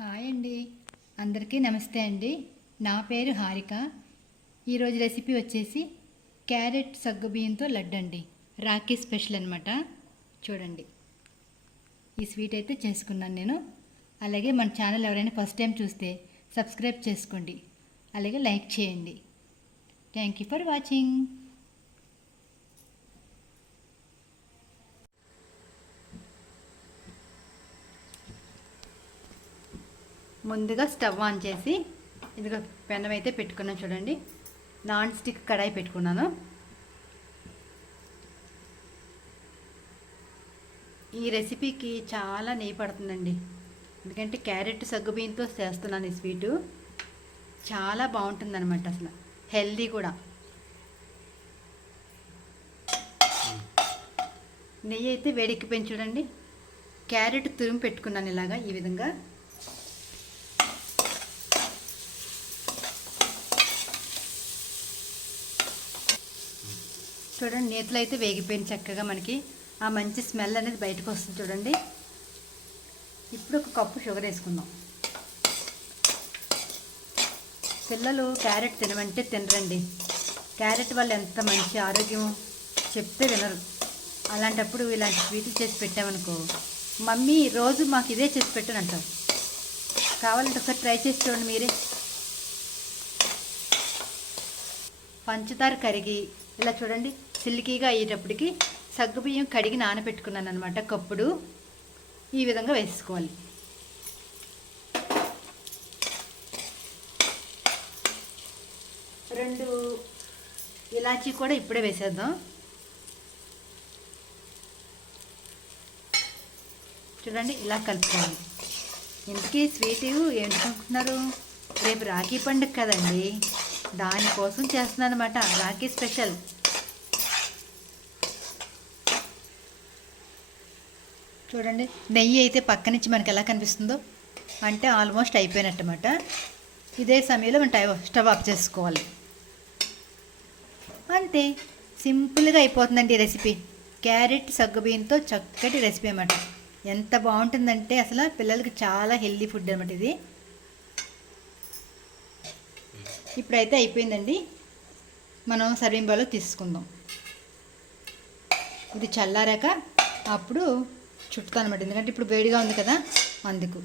Hi అండి, అందరికీ నమస్తే అండి. నా పేరు హారిక. ఈరోజు రెసిపీ వచ్చేసి క్యారెట్ సగ్గుబియ్యంతో లడ్డు అండి. రాఖీ స్పెషల్ అనమాట. చూడండి, ఈ స్వీట్ అయితే చేసుకున్నాను నేను. అలాగే మన ఛానల్ ఎవరైనా ఫస్ట్ టైం చూస్తే సబ్స్క్రైబ్ చేసుకోండి, అలాగే లైక్ చేయండి. Thank you for watching. ముందుగా స్టవ్ ఆన్ చేసి ఇదిగో పెనం అయితే పెట్టుకున్నాను. చూడండి, నాన్ స్టిక్ కడాయి పెట్టుకున్నాను. ఈ రెసిపీకి చాలా నెయ్యి పడుతుందండి, ఎందుకంటే క్యారెట్ సగ్గుబియ్యంతో చేస్తున్నాను. ఈ స్వీటు చాలా బాగుంటుందన్నమాట, అసలు హెల్దీ కూడా. నెయ్యి అయితే వేడెక్కిపోయింది. చూడండి, క్యారెట్ తురిమి పెట్టుకున్నాను ఇలాగా ఈ విధంగా. చూడండి, నేతిలో అయితే వేగిపోయింది చక్కగా. మనకి ఆ మంచి స్మెల్ అనేది బయటకు వస్తుంది. చూడండి, ఇప్పుడు ఒక కప్పు షుగర్ వేసుకుందాం. పిల్లలు క్యారెట్ తినమంటే తినరండి. క్యారెట్ వల్ల ఎంత మంచి ఆరోగ్యం చెప్తే వినరు. అలాంటప్పుడు ఇలాంటి స్వీట్లు చేసి పెట్టామనుకో, మమ్మీ రోజు మాకు ఇదే చేసి పెట్టాను అంటారు. కావాలంటే ఒకసారి ట్రై చేసి చూడండి మీరే. పంచదార కరిగి ఇలా చూడండి సిల్కీగా అయ్యేటప్పటికి సగ్గుబియ్యం కడిగి నానబెట్టుకున్నాను అనమాట. కప్పుడు ఈ విధంగా వేసుకోవాలి. రెండు ఇలాచీ కూడా ఇప్పుడే వేసేద్దాం. చూడండి, ఇలా కలుపుకోవాలి. ఇంతకీ స్వీట్ ఏంటి అనుకుంటున్నారు? రేపు రాఖీ పండుగ కదండి, దానికోసం చేస్తున్నాను అనమాట. రాఖీ స్పెషల్. చూడండి, నెయ్యి అయితే పక్క నుంచి మనకి ఎలా కనిపిస్తుందో, అంటే ఆల్మోస్ట్ అయిపోయినట్టు అన్నమాట. ఇదే సమయంలో మనం స్టవ్ ఆఫ్ చేసుకోవాలి. అంతే, సింపుల్గా అయిపోతుందండి ఈ రెసిపీ. క్యారెట్ సగ్గుబియ్యంతో చక్కటి రెసిపీ అన్నమాట. ఎంత బాగుంటుందంటే అసలు పిల్లలకి చాలా హెల్దీ ఫుడ్ అన్నమాట ఇది. ఇప్పుడైతే అయిపోయిందండి. మనం సర్వింగ్ బౌల్లో తీసుకుందాం. ఇది చల్లారాక అప్పుడు చుట్టుతాను అనమాట, ఎందుకంటే ఇప్పుడు వేడిగా ఉంది కదా, అందుకు.